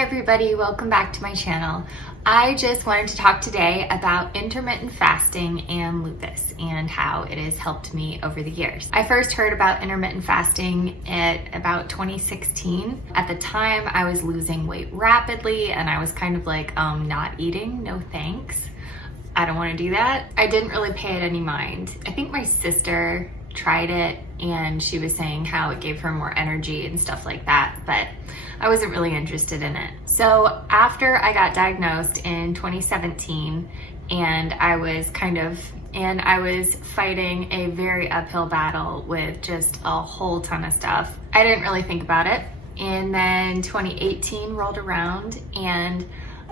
everybody, welcome back to my channel. I just wanted to talk today about intermittent fasting and lupus and how it has helped me over the years. I first heard about intermittent fasting at about 2016. At the time, I was losing weight rapidly and I was kind of like, not eating, no thanks. I don't want to do that. I didn't really pay it any mind. I think my sister tried it and she was saying how it gave her more energy and stuff like that, but I wasn't really interested in it. So after I got diagnosed in 2017 and I was fighting a very uphill battle with just a whole ton of stuff, I didn't really think about it. And then 2018 rolled around and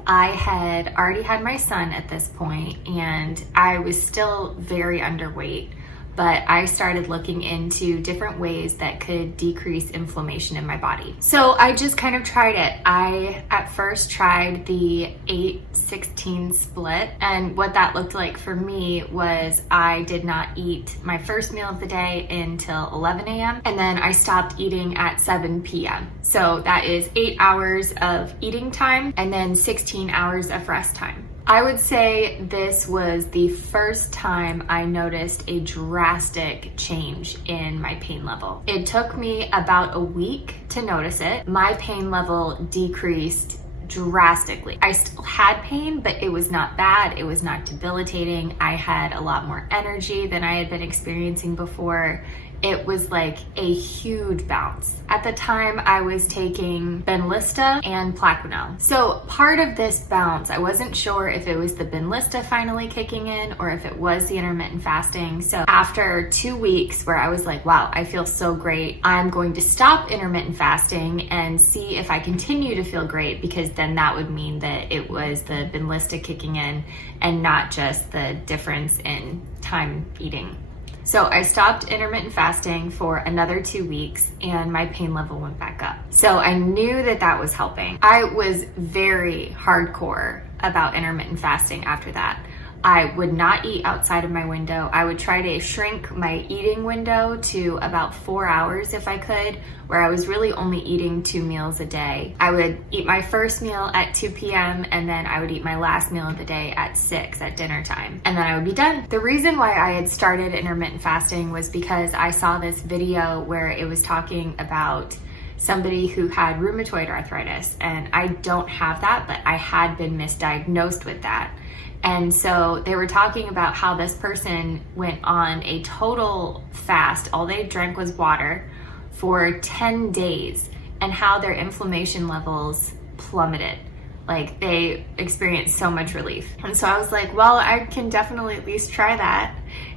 I had already had my son at this point and I was still very underweight, but I started looking into different ways that could decrease inflammation in my body. So I just kind of tried it. I at first tried the 8-16 split, and what that looked like for me was I did not eat my first meal of the day until 11 a.m. and then I stopped eating at 7 p.m. So that is 8 hours of eating time and then 16 hours of rest time. I would say this was the first time I noticed a drastic change in my pain level. It took me about a week to notice it. My pain level decreased drastically. I still had pain, but it was not bad. It was not debilitating. I had a lot more energy than I had been experiencing before. It was like a huge bounce. At the time, I was taking Benlysta and Plaquenil. So part of this bounce, I wasn't sure if it was the Benlysta finally kicking in or if it was the intermittent fasting. So after 2 weeks where I was like, wow, I feel so great, I'm going to stop intermittent fasting and see if I continue to feel great, because then that would mean that it was the Benlysta kicking in and not just the difference in time eating. So I stopped intermittent fasting for another 2 weeks and my pain level went back up. So I knew that that was helping. I was very hardcore about intermittent fasting after that. I would not eat outside of my window. I would try to shrink my eating window to about 4 hours if I could, where I was really only eating 2 meals a day. I would eat my first meal at 2 p.m. and then I would eat my last meal of the day at 6 at dinner time. And then I would be done. The reason why I had started intermittent fasting was because I saw this video where it was talking about somebody who had rheumatoid arthritis, and I don't have that, but I had been misdiagnosed with that. And so they were talking about how this person went on a total fast. All they drank was water for 10 days and how their inflammation levels plummeted. Like, they experienced so much relief. And so I was like, well, I can definitely at least try that.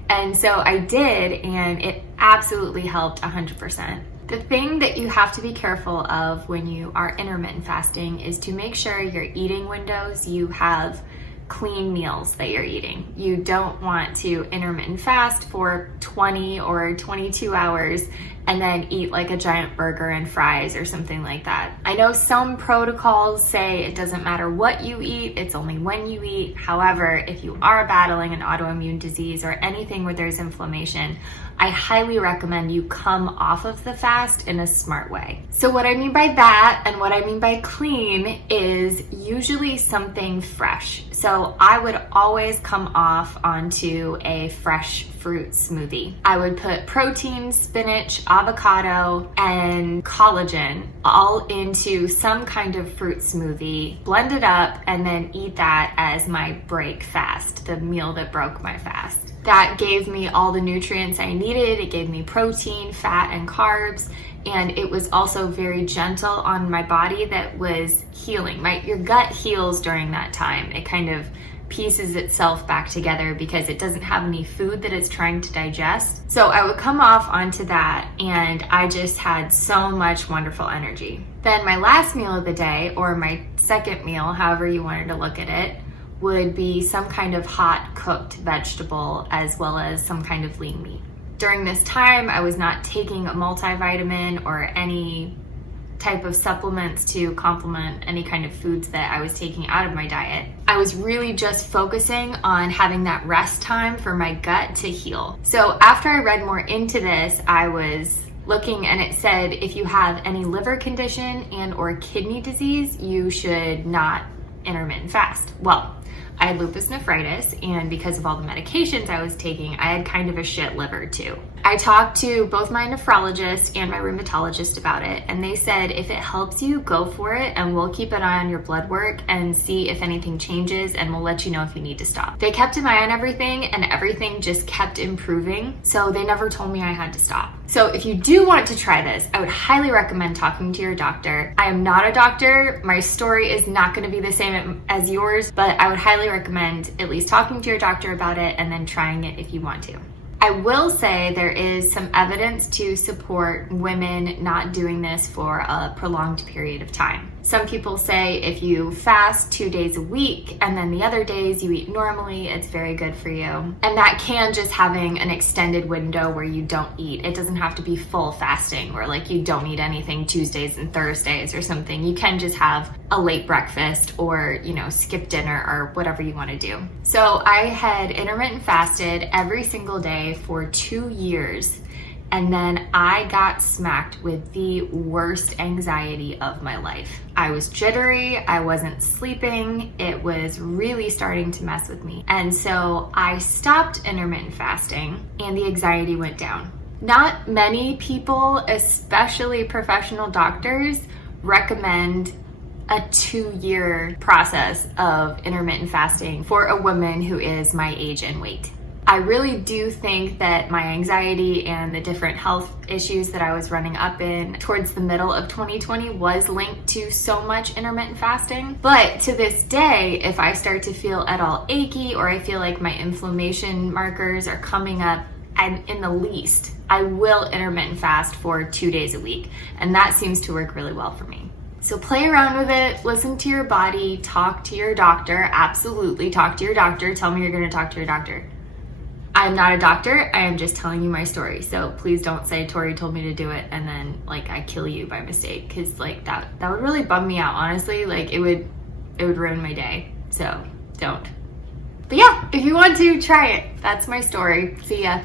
And so I did, and it absolutely helped 100%. The thing that you have to be careful of when you are intermittent fasting is to make sure your eating windows, you have clean meals that you're eating. You don't want to intermittent fast for 20 or 22 hours and then eat like a giant burger and fries or something like that. I know some protocols say it doesn't matter what you eat, it's only when you eat. However, if you are battling an autoimmune disease or anything where there's inflammation, I highly recommend you come off of the fast in a smart way. So what I mean by that and what I mean by clean is usually something fresh. So I would always come off onto a fresh fruit smoothie. I would put protein, spinach, avocado, and collagen all into some kind of fruit smoothie, blend it up, and then eat that as my break fast, the meal that broke my fast. That gave me all the nutrients I needed. It gave me protein, fat, and carbs. And it was also very gentle on my body that was healing. Your gut heals during that time. It kind of pieces itself back together because it doesn't have any food that it's trying to digest. So I would come off onto that and I just had so much wonderful energy. Then my last meal of the day, or my second meal, however you wanted to look at it, would be some kind of hot cooked vegetable as well as some kind of lean meat. During this time, I was not taking a multivitamin or any type of supplements to complement any kind of foods that I was taking out of my diet. I was really just focusing on having that rest time for my gut to heal. So after I read more into this, I was looking and it said if you have any liver condition and or kidney disease, you should not intermittent fast. Well, I had lupus nephritis, and because of all the medications I was taking, I had kind of a shit liver too. I talked to both my nephrologist and my rheumatologist about it, and they said if it helps you, go for it, and we'll keep an eye on your blood work and see if anything changes, and we'll let you know if you need to stop. They kept an eye on everything, and everything just kept improving, so they never told me I had to stop. So if you do want to try this, I would highly recommend talking to your doctor. I am not a doctor. My story is not going to be the same as yours, but I would highly recommend at least talking to your doctor about it and then trying it if you want to. I will say there is some evidence to support women not doing this for a prolonged period of time. Some people say if you fast 2 days a week and then the other days you eat normally, it's very good for you. And that can just having an extended window where you don't eat. It doesn't have to be full fasting where like you don't eat anything Tuesdays and Thursdays or something. You can just have a late breakfast or, you know, skip dinner or whatever you want to do. So I had intermittent fasted every single day for 2 years. And then I got smacked with the worst anxiety of my life. I was jittery, I wasn't sleeping, it was really starting to mess with me. And so I stopped intermittent fasting and the anxiety went down. Not many people, especially professional doctors, recommend a 2-year process of intermittent fasting for a woman who is my age and weight. I really do think that my anxiety and the different health issues that I was running up in towards the middle of 2020 was linked to so much intermittent fasting. But to this day, if I start to feel at all achy or I feel like my inflammation markers are coming up and in the least, I will intermittent fast for 2 days a week. And that seems to work really well for me. So play around with it, listen to your body, talk to your doctor. Absolutely talk to your doctor. Tell me you're going to talk to your doctor. I'm not a doctor, I am just telling you my story. So please don't say Tori told me to do it and then like I kill you by mistake, because like that would really bum me out, honestly. Like it would ruin my day. So don't. But yeah, if you want to, try it. That's my story. See ya.